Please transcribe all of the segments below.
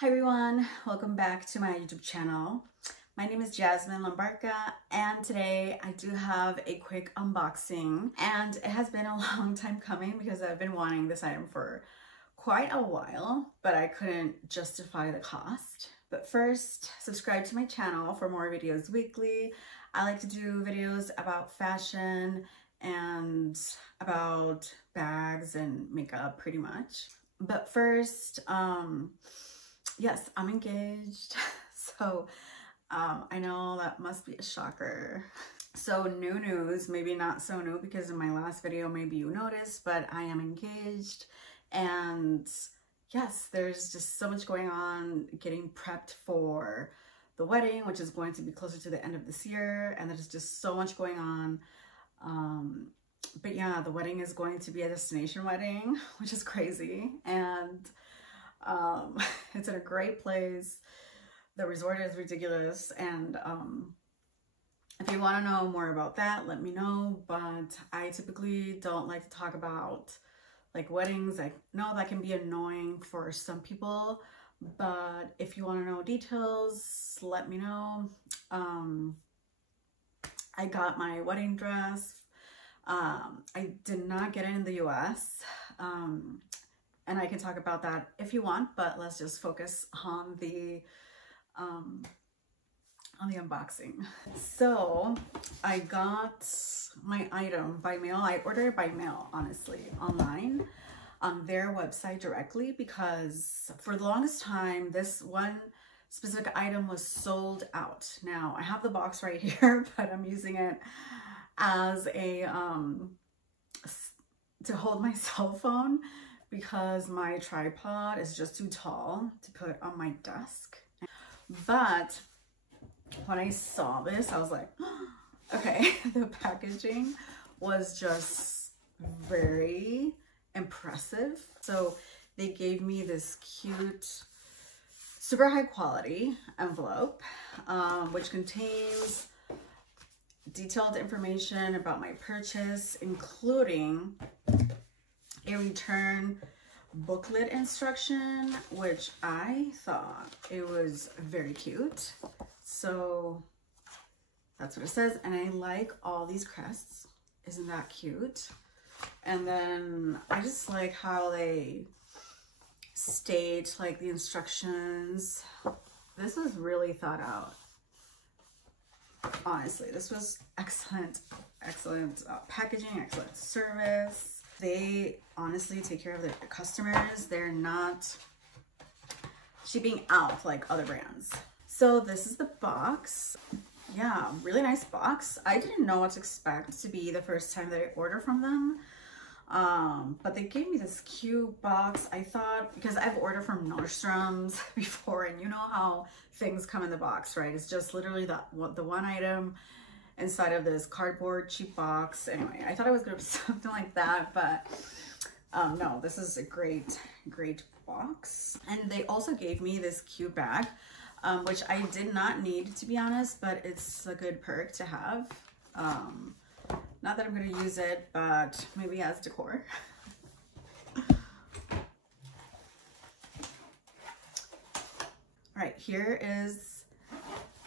Hi everyone, welcome back to my YouTube channel. My name is Jazmine Lambarca and today I do have a quick unboxing, and it has been a long time coming because I've been wanting this item for quite a while, but I couldn't justify the cost. But first, subscribe to my channel for more videos weekly. I like to do videos about fashion and about bags and makeup pretty much. But first, yes, I'm engaged. So I know that must be a shocker. So new news, maybe not so new because in my last video maybe you noticed, but I am engaged. And yes, there's just so much going on, getting prepped for the wedding, which is going to be closer to the end of this year, and there's just so much going on. But yeah, the wedding is going to be a destination wedding, which is crazy, and it's in a great place. The resort is ridiculous, and if you want to know more about that, let me know. But I typically don't like to talk about like weddings. I know that can be annoying for some people, but if you want to know details, let me know. I got my wedding dress. I did not get it in the US, and I can talk about that if you want, but let's just focus on the unboxing. So I got my item by mail. I ordered it by mail, honestly, online on their website directly, because for the longest time this one specific item was sold out. Now I have the box right here, but I'm using it as a to hold my cell phone because my tripod is just too tall to put on my desk. But when I saw this, I was like, oh, okay. The packaging was just very impressive. So they gave me this cute, super high quality envelope, which contains detailed information about my purchase, including a return booklet instruction, which I thought it was very cute. So that's what it says. And I like all these crests. Isn't that cute? And then I just like how they state like the instructions. This was really thought out. Honestly, this was excellent packaging, excellent service. They honestly take care of their customers. They're not shipping out like other brands. So this is the box. Yeah, really nice box. I didn't know what to expect to be the first time that I order from them. But they gave me this cute box. I thought, because I've ordered from Nordstrom's before, and you know how things come in the box, right? It's just literally the one item inside of this cardboard cheap box. Anyway, I thought it was gonna be something like that, but no, this is a great box. And they also gave me this cute bag, which I did not need, to be honest, but it's a good perk to have. Not that I'm going to use it, but maybe as decor. All right, here is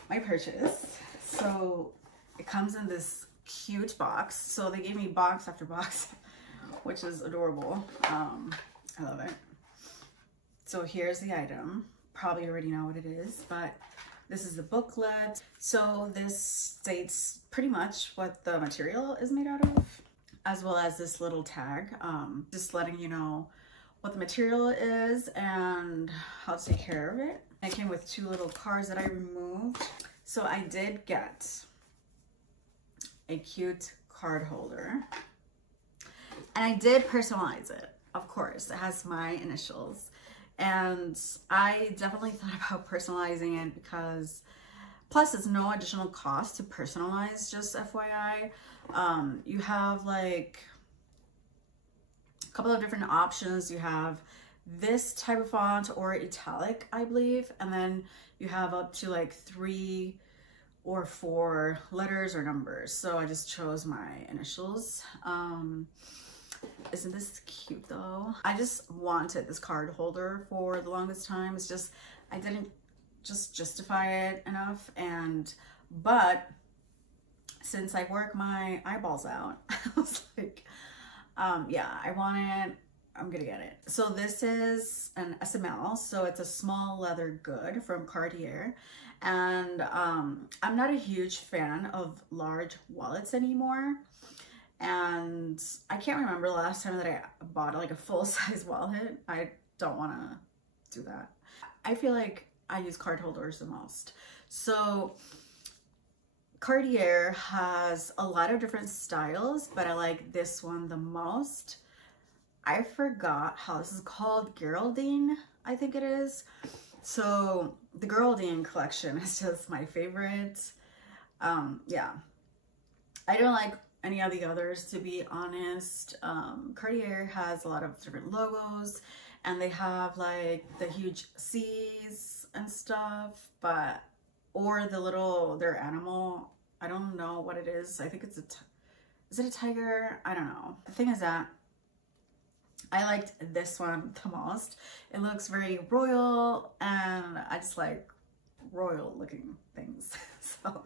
my purchase. So it comes in this cute box. So they gave me box after box, which is adorable. I love it. So here's the item. Probably already know what it is, but this is the booklet. So this states pretty much what the material is made out of, as well as this little tag, just letting you know what the material is and how to take care of it. It came with two little cards that I removed. So I did get a cute card holder, and I did personalize it. Of course, it has my initials. And I definitely thought about personalizing it because, plus it's no additional cost to personalize, just FYI. You have like a couple of different options. You have this type of font or italic, I believe. And then you have up to like 3 or 4 letters or numbers. So I just chose my initials. Isn't this cute though? I just wanted this card holder for the longest time. It's just, I didn't just justify it enough. But since I work my eyeballs out, I was like, yeah, I want it. I'm gonna get it. So this is an SML, so it's a small leather good from Cartier. And I'm not a huge fan of large wallets anymore. And I can't remember the last time that I bought like a full-size wallet. I don't want to do that. I feel like I use card holders the most. So Cartier has a lot of different styles, but I like this one the most. I forgot how this is called. Geraldine, I think it is. So the Geraldine collection is just my favorite. Yeah, I don't like any of the others, to be honest. Cartier has a lot of different logos, and they have like the huge C's and stuff, but or the little their animal. I don't know what it is. I think it's is it a tiger? I don't know. The thing is that I liked this one the most. It looks very royal, and I just like royal looking things. So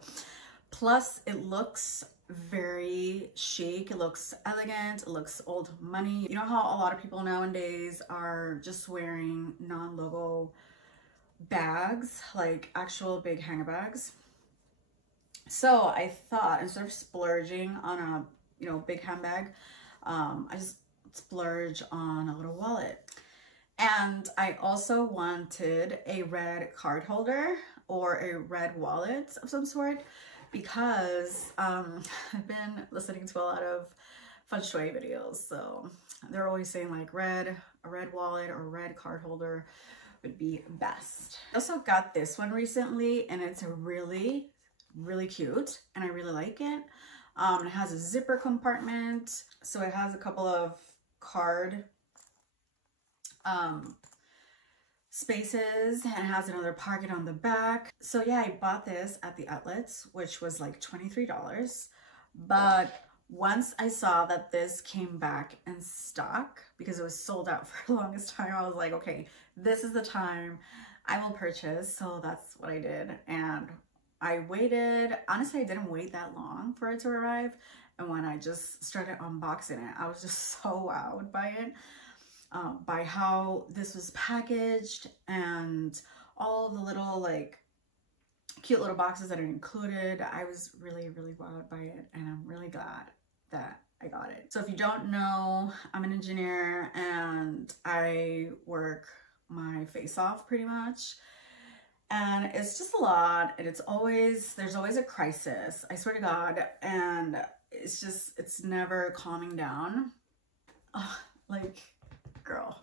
plus it looks very chic, it looks elegant, it looks old money. You know how a lot of people nowadays are just wearing non-logo bags, like actual big handbags? So I thought instead of splurging on a, you know, big handbag, I just splurge on a little wallet. And I also wanted a red card holder or a red wallet of some sort, because I've been listening to a lot of Feng Shui videos. So they're always saying like a red wallet or a red card holder would be best. I also got this one recently, and it's really, really cute, and I really like it. It has a zipper compartment, so it has a couple of card spaces, and it has another pocket on the back. So yeah, I bought this at the outlets, which was like $23. But once I saw that this came back in stock, because it was sold out for the longest time, I was like, okay, this is the time I will purchase. So that's what I did. And I waited, honestly, I didn't wait that long for it to arrive. And when I just started unboxing it, I was just so wowed by it. By how this was packaged and all the little like cute little boxes that are included. I was really, really wowed by it, and I'm really glad that I got it. So if you don't know, I'm an engineer and I work my face off pretty much. And it's just a lot, and there's always a crisis, I swear to God. And it's never calming down. Oh, like, girl,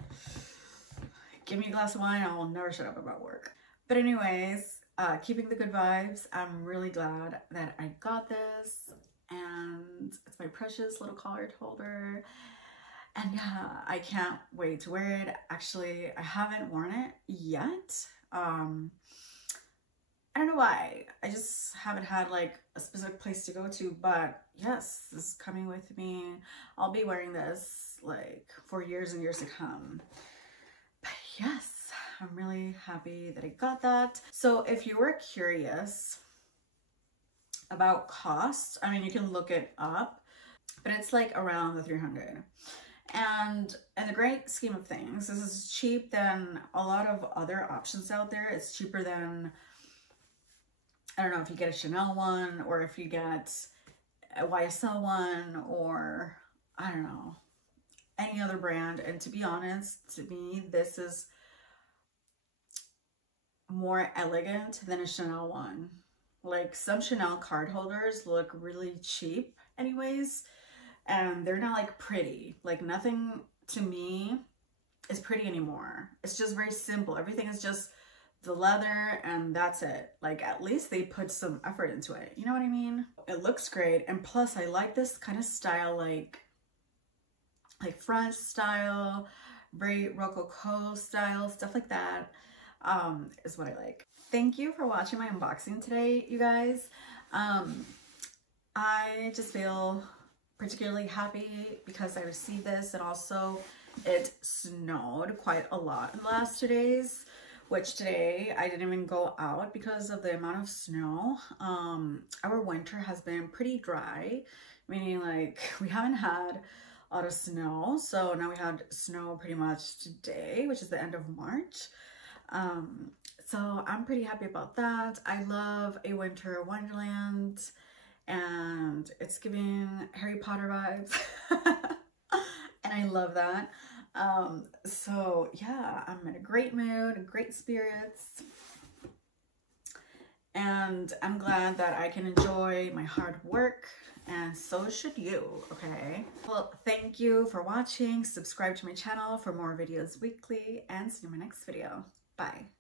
give me a glass of wine, I will never shut up about work. But anyways, keeping the good vibes, I'm really glad that I got this, and it's my precious little card holder. And yeah, I can't wait to wear it. Actually, I haven't worn it yet. I don't know why. I just haven't had like a specific place to go to, but yes, this is coming with me. I'll be wearing this like for years and years to come. But yes, I'm really happy that I got that. So if you were curious about cost, I mean, you can look it up, but it's like around the 300. And in the great scheme of things, this is cheap than a lot of other options out there. It's cheaper than, I don't know, if you get a Chanel one, or if you get a YSL one, or I don't know, any other brand. And to be honest, to me, this is more elegant than a Chanel one. Like, some Chanel card holders look really cheap anyways, and they're not like pretty. Like, nothing to me is pretty anymore. It's just very simple. Everything is just the leather and that's it. Like, at least they put some effort into it. You know what I mean? It looks great. And plus, I like this kind of style, like French style, very Rococo style, stuff like that, is what I like. Thank you for watching my unboxing today, you guys. I just feel particularly happy because I received this, and also it snowed quite a lot in the last 2 days, which today I didn't even go out because of the amount of snow. Our winter has been pretty dry, meaning like we haven't had a lot of snow. So now we had snow pretty much today, which is the end of March. So I'm pretty happy about that. I love a winter wonderland, and it's giving Harry Potter vibes. And I love that. So yeah, I'm in a great mood, great spirits, and I'm glad that I can enjoy my hard work, and so should you. Okay, well, thank you for watching. Subscribe to my channel for more videos weekly, and see you in my next video. Bye.